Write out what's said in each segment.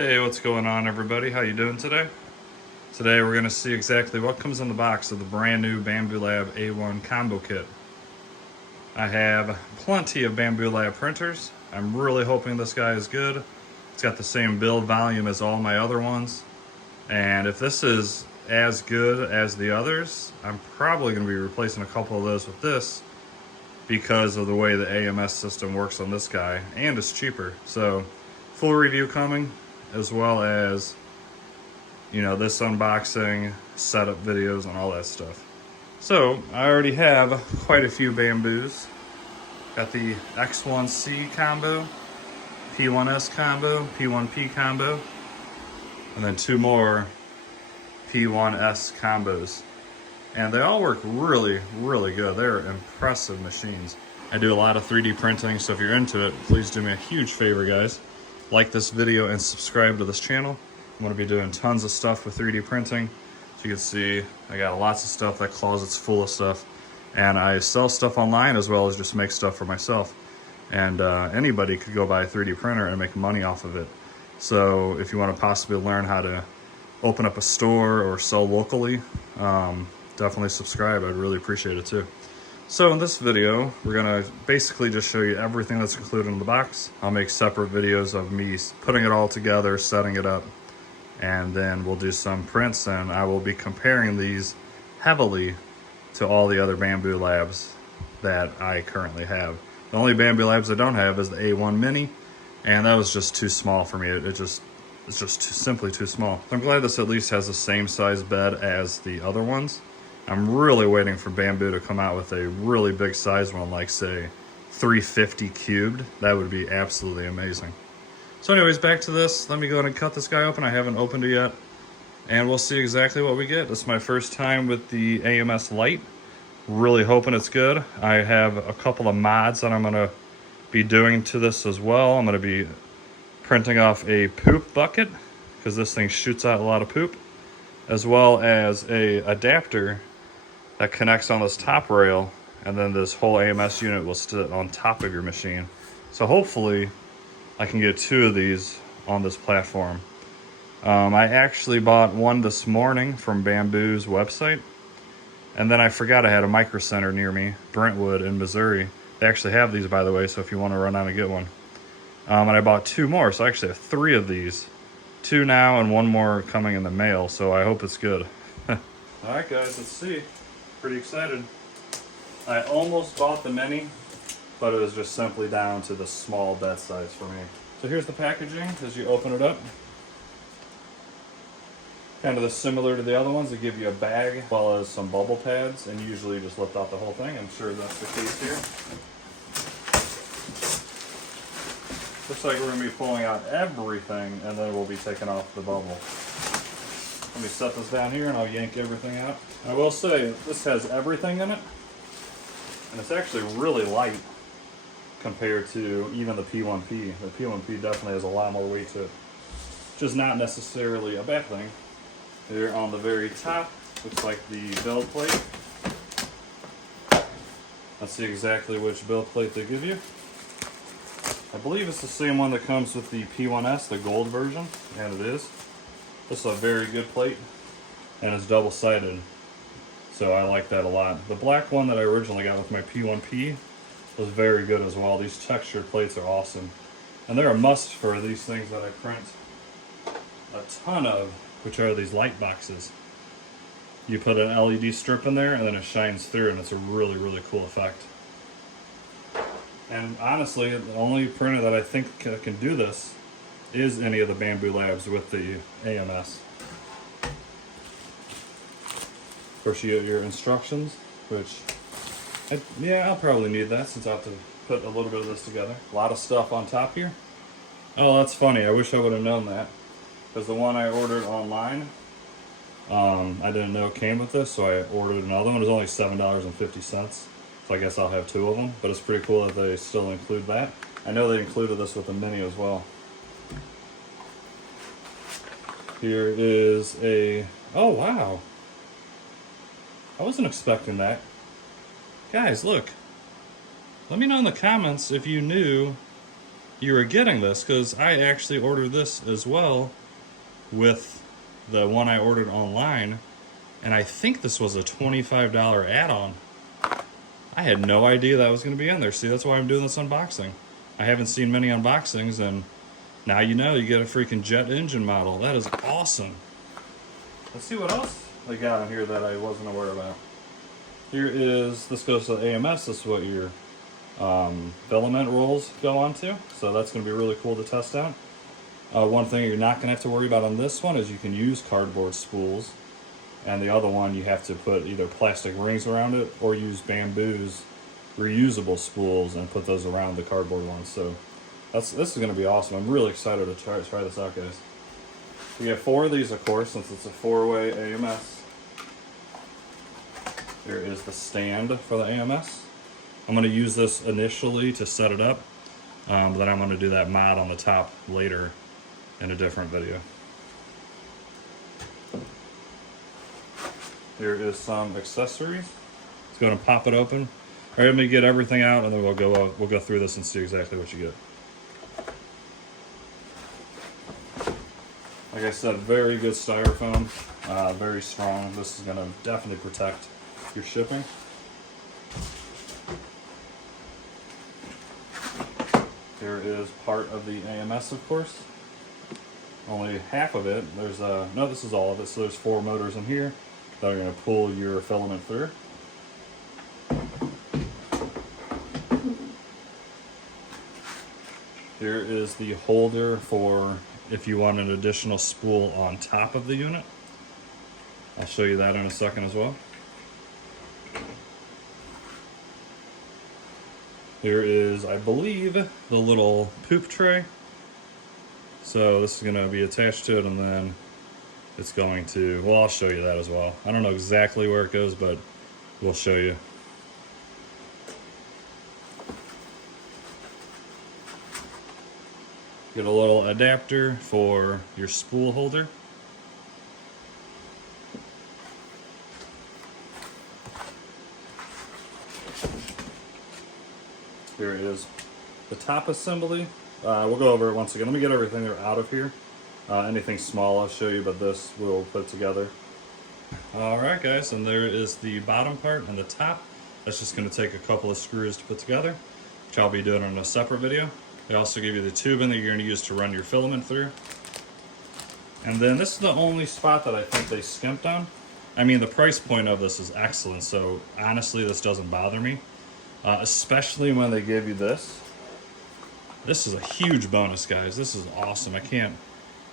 Hey, what's going on everybody? How you doing today? Today we're going to see exactly what comes in the box of the brand new Bambu Lab A1 combo kit. I have plenty of Bambu Lab printers. I'm really hoping this guy is good. It's got the same build volume as all my other ones. And if this is as good as the others, I'm probably going to be replacing a couple of those with this because of the way the AMS system works on this guy, and it's cheaper. So, full review coming, as well as, you know, this unboxing, setup videos, and all that stuff. So, I already have quite a few Bambus. Got the X1C combo, P1S combo, P1P combo, and then two more P1S combos. And they all work really, really good. They're impressive machines. I do a lot of 3D printing, so if you're into it, please do me a huge favor, guys. Like this video and subscribe to this channel. I'm going to be doing tons of stuff with 3D printing. As you can see, I got lots of stuff. That closet's full of stuff. And I sell stuff online as well as just make stuff for myself. And anybody could go buy a 3D printer and make money off of it. So if you want to possibly learn how to open up a store or sell locally, definitely subscribe. I'd really appreciate it too. So in this video, we're gonna basically just show you everything that's included in the box. I'll make separate videos of me putting it all together, setting it up, and then we'll do some prints, and I will be comparing these heavily to all the other Bambu Labs that I currently have. The only Bambu Labs I don't have is the A1 Mini, and that was just too small for me. It's just simply too small. I'm glad this at least has the same size bed as the other ones. I'm really waiting for Bambu to come out with a really big size one, like say 350 cubed. That would be absolutely amazing. So anyways, back to this. Let me go ahead and cut this guy open. I haven't opened it yet. And we'll see exactly what we get. This is my first time with the AMS Lite. Really hoping it's good. I have a couple of mods that I'm gonna be doing to this as well. I'm gonna be printing off a poop bucket, because this thing shoots out a lot of poop, as well as a adapter that connects on this top rail, and then this whole AMS unit will sit on top of your machine. So hopefully I can get two of these on this platform. I actually bought one this morning from Bambu's website, and then I forgot I had a Micro Center near me, Brentwood in Missouri. They actually have these, by the way, so if you want to run out and get one. And I bought two more, so I actually have three of these. Two now and one more coming in the mail, so I hope it's good. Alright guys, let's see. Pretty excited. I almost bought the Mini, but it was just simply down to the small bed size for me. So here's the packaging as you open it up. Kind of similar to the other ones. They give you a bag as well as some bubble pads, and usually you just lift out the whole thing. I'm sure that's the case here. Looks like we're going to be pulling out everything, and then we'll be taking off the bubble. Let me set this down here and I'll yank everything out. I will say, this has everything in it, and it's actually really light compared to even the P1P. The P1P definitely has a lot more weight to it, which is not necessarily a bad thing. Here on the very top, looks like the build plate. Let's see exactly which build plate they give you. I believe it's the same one that comes with the P1S, the gold version, and it is. This is a very good plate, and it's double-sided, so I like that a lot. The black one that I originally got with my P1P was very good as well. These textured plates are awesome, and they're a must for these things that I print a ton of, which are these light boxes. You put an LED strip in there, and then it shines through, and it's a really, really cool effect. And honestly, the only printer that I think can do this is any of the Bambu Labs with the AMS. Of course, you have your instructions, which, yeah, I'll probably need that since I have to put a little bit of this together. A lot of stuff on top here. Oh, that's funny. I wish I would have known that, because the one I ordered online, I didn't know it came with this, so I ordered another one. It was only $7.50. So I guess I'll have two of them, but it's pretty cool that they still include that. I know they included this with the Mini as well. Here is a, oh wow. I wasn't expecting that. Guys, look. Let me know in the comments if you knew you were getting this, because I actually ordered this as well with the one I ordered online, and I think this was a $25 add-on. I had no idea that was going to be in there. See, that's why I'm doing this unboxing. I haven't seen many unboxings, and now you know you get a freaking jet engine model. That is awesome. Let's see what else they got in here that I wasn't aware about. Here is, this goes to the AMS. This is what your filament rolls go onto. So that's going to be really cool to test out. One thing you're not going to have to worry about on this one is you can use cardboard spools. And the other one, you have to put either plastic rings around it or use Bambu's reusable spools and put those around the cardboard ones. So this is going to be awesome. I'm really excited to try this out, guys. We have 4 of these, of course, since it's a 4-way AMS. Here is the stand for the AMS. I'm going to use this initially to set it up, but then I'm going to do that mod on the top later in a different video. Here is some accessories. Let's go ahead and pop it open. All right, let me get everything out, and then we'll go through this and see exactly what you get. Like I said, very good styrofoam, very strong. This is going to definitely protect your shipping. Here is part of the AMS, of course. Only half of it. There's no, this is all of it. So there's 4 motors in here that are going to pull your filament through. Here is the holder for if you want an additional spool on top of the unit. I'll show you that in a second as well. Here is, I believe, the little poop tray. So this is going to be attached to it, and then it's going to, well, I'll show you that as well. I don't know exactly where it goes, but we'll show you. Get a little adapter for your spool holder. Here is the top assembly. We'll go over it once again. Let me get everything out of here. Anything small I'll show you, but this we'll put together. Alright guys, and there is the bottom part and the top. That's just going to take a couple of screws to put together, which I'll be doing in a separate video. They also give you the tubing that you're going to use to run your filament through. And then this is the only spot that I think they skimped on. I mean, the price point of this is excellent, so honestly this doesn't bother me. Especially when they give you this. This is a huge bonus, guys. This is awesome. I can't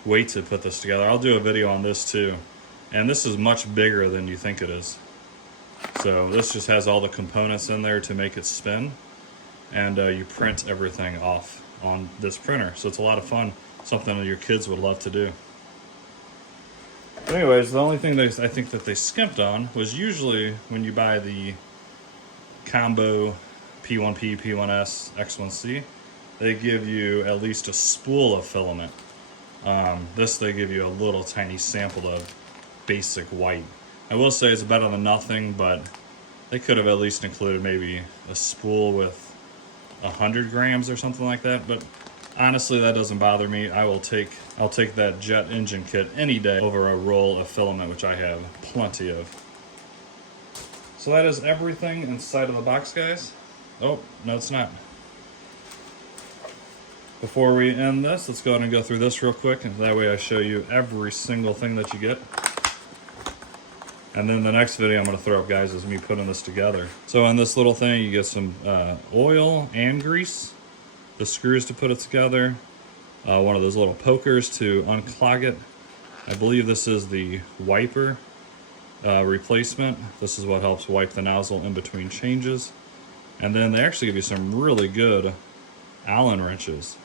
wait to put this together. I'll do a video on this too. And this is much bigger than you think it is. So this just has all the components in there to make it spin. And you print everything off on this printer. So it's a lot of fun. Something that your kids would love to do. But anyways, the only thing that I think that they skimped on was usually when you buy the combo P1P, P1S, X1C, they give you at least a spool of filament. This they give you a little tiny sample of basic white. I will say it's better than nothing, but they could have at least included maybe a spool with 100 grams or something like that. But honestly, that doesn't bother me. I'll take that jet engine kit any day over a roll of filament, which I have plenty of. So that is everything inside of the box, guys. Oh, no, it's not. Before we end this, let's go ahead and go through this real quick, and that way I show you every single thing that you get. And then the next video I'm going to throw up, guys, is me putting this together. So on this little thing, you get some oil and grease, the screws to put it together, one of those little pokers to unclog it. I believe this is the wiper replacement. This is what helps wipe the nozzle in between changes. And then they actually give you some really good Allen wrenches.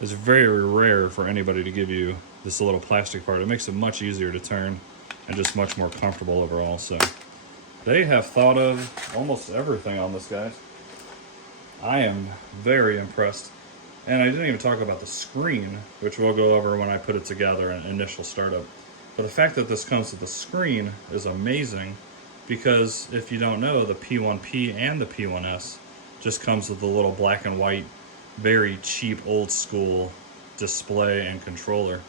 It's very rare for anybody to give you this little plastic part. It makes it much easier to turn and just much more comfortable overall. So they have thought of almost everything on this, guys. I am very impressed. And I didn't even talk about the screen, which we'll go over when I put it together in initial startup. But the fact that this comes with the screen is amazing, because if you don't know, the P1P and the P1S just comes with the little black and white very cheap old school display and controller.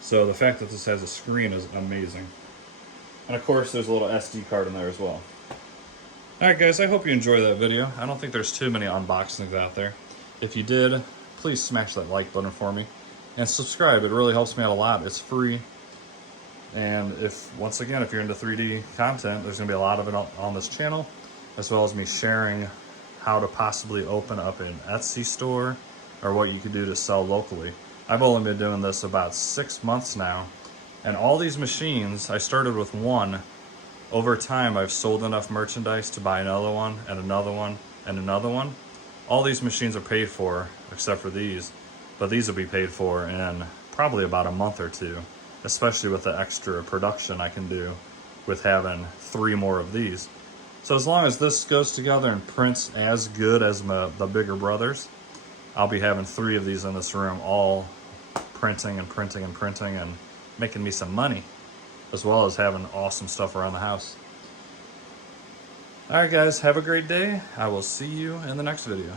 So the fact that this has a screen is amazing. And of course there's a little SD card in there as well. Alright guys, I hope you enjoyed that video. I don't think there's too many unboxings out there. If you did, please smash that like button for me. And subscribe, it really helps me out a lot. It's free. And once again, if you're into 3D content, there's going to be a lot of it on this channel, as well as me sharing how to possibly open up an Etsy store or what you could do to sell locally. I've only been doing this about 6 months now, and all these machines, I started with one. Over time, I've sold enough merchandise to buy another one and another one and another one. All these machines are paid for, except for these, but these will be paid for in probably about a month or two, especially with the extra production I can do with having 3 more of these. So as long as this goes together and prints as good as the bigger brothers, I'll be having 3 of these in this room, all printing and printing and printing and making me some money, as well as having awesome stuff around the house. Alright guys, have a great day. I will see you in the next video.